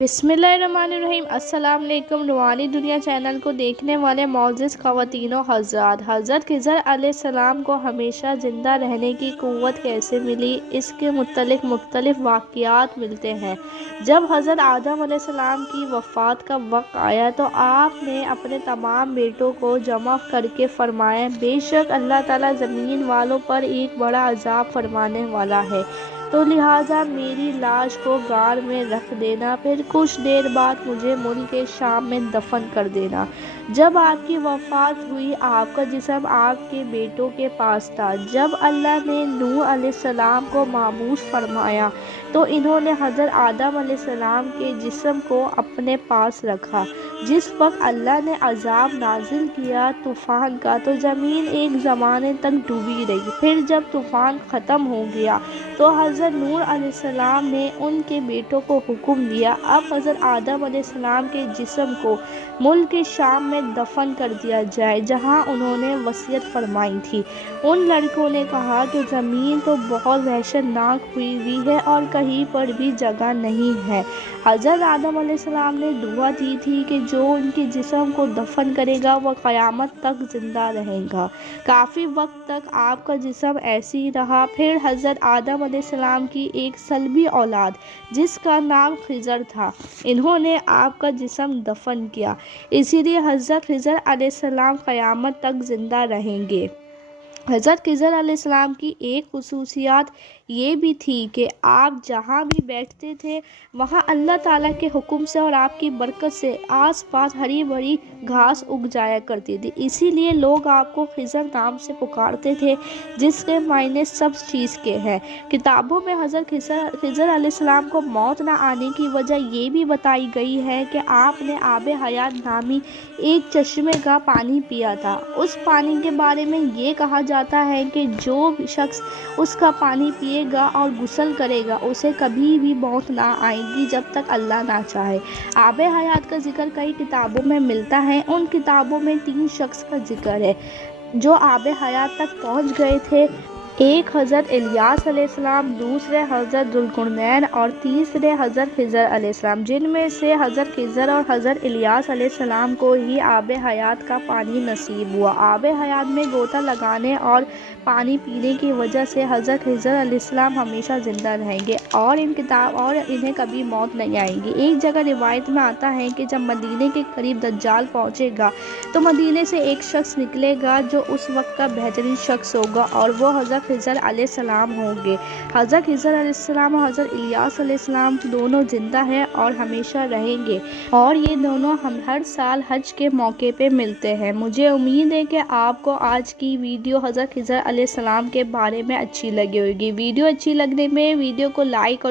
बिस्मिल्लाहिर्रहमानिर्रहीम। अस्सलाम वालेकुम। रूहानी दुनिया चैनल को देखने वाले मोअज़्ज़िज़ ख़वातीनो हज़रात, हज़रत ख़िज़र अलैहिस्सलाम को हमेशा ज़िंदा रहने की क़ुव्वत कैसे मिली, इसके मुतल्लिक़ मुख्तलिफ़ वाक़ियात मिलते हैं। जब हज़रत आदम अलैहिस्सलाम की वफ़ात का वक्त आया तो आपने अपने तमाम बेटों को जमा करके फ़रमाया, बेशक अल्लाह ताला ज़मीन वालों पर एक बड़ा अज़ाब फ़रमाने वाला है, तो लिहाजा मेरी लाश को गार में रख देना, फिर कुछ देर बाद मुझे मुल्क शाम में दफन कर देना। जब आपकी वफ़ात हुई आपका जिस्म आपके बेटों के पास था। जब अल्लाह ने नूह अलैहिस्सलाम को माबूस फरमाया तो इन्होंने हज़रत आदम अलैहिस्सलाम के जिस्म को अपने पास रखा। जिस वक्त अल्लाह ने अज़ाब नाजिल किया तूफ़ान का तो ज़मीन एक ज़माने तक डूबी रही। फिर जब तूफ़ान ख़त्म हो गया तो हज़रत नूह अलैहिस्सलाम ने उनके बेटों को हुक्म दिया, अब हज़रत आदम अलैहिस्सलाम के जिस्म को मुल्क शाम में दफन कर दिया जाए जहाँ उन्होंने वसीयत फरमाई थी। उन लड़कों ने कहा कि ज़मीन तो बहुत वहशतनाक हुई है और कहीं पर भी जगह नहीं है। हज़रत आदम अलैहिस्सलाम ने दुआ दी थी कि जो उनके जिस्म को दफन करेगा वह क़यामत तक ज़िंदा रहेगा। काफ़ी वक्त तक आपका जिस्म ऐसे ही रहा। फिर हज़रत आदम अलैहिस्सलाम की एक सल्बी औलाद जिसका नाम ख़िज़र था, इन्होंने आपका जिस्म दफन किया, इसीलिए हज़रत ख़िज़र अलैहिस्सलाम क़यामत तक ज़िंदा रहेंगे। हज़रत ख़िज़र अलैहिस्सलाम की एक खुसूसियत ये भी थी कि आप जहाँ भी बैठते थे वहाँ अल्लाह ताला के हुक्म से और आपकी बरकत से आस-पास हरी भरी घास उग जाया करती थी, इसीलिए लोग आपको ख़िज़र नाम से पुकारते थे, जिसके मायने सब चीज़ के हैं। किताबों में हज़रत ख़िज़र अलैहिस्सलाम को मौत न आने की वजह ये भी बताई गई है कि आपने आब हयात नामी एक चश्मे का पानी पिया था। उस पानी के बारे में ये कहा जाता है कि जो शख्स उसका पानी पिएगा और गुस्ल करेगा उसे कभी भी मौत ना आएगी जब तक अल्लाह ना चाहे। आब हयात का जिक्र कई किताबों में मिलता है। उन किताबों में 3 शख्स का जिक्र है जो आब हयात तक पहुँच गए थे। एक हज़रत इलियास अलैहिस्सलाम, दूसरे हज़रत ज़ुल्क़ुरनैन और तीसरे हज़रत ख़िज़र अलैहिस्सलाम, जिनमें से हज़रत ख़िज़र और हज़रत इलियास अलैहिस्सलाम को ही आब हयात का पानी नसीब हुआ। आब हयात में गोता लगाने और पानी पीने की वजह से हज़रत ख़िज़र अलैहिस्सलाम हमेशा ज़िंदा रहेंगे और इन्हें कभी मौत नहीं आएगी। एक जगह रिवायत में आता है कि जब मदीने के करीब दज्जाल पहुँचेगा तो मदीने से एक शख्स निकलेगा जो उस वक्त का बेहतरीन शख्स होगा और वो हज़रत ख़िज़र अलैहिस्सलाम होंगे। हज़रत ख़िज़र अलैहिस्सलाम और हज़रत इलियास अलैहिस्सलाम दोनों ज़िंदा हैं और हमेशा रहेंगे और ये दोनों हम हर साल हज के मौके पे मिलते हैं। मुझे उम्मीद है कि आपको आज की वीडियो हज़रत ख़िज़र अलैहिस्सलाम के बारे में अच्छी लगी होगी। वीडियो अच्छी लगने में वीडियो को लाइक और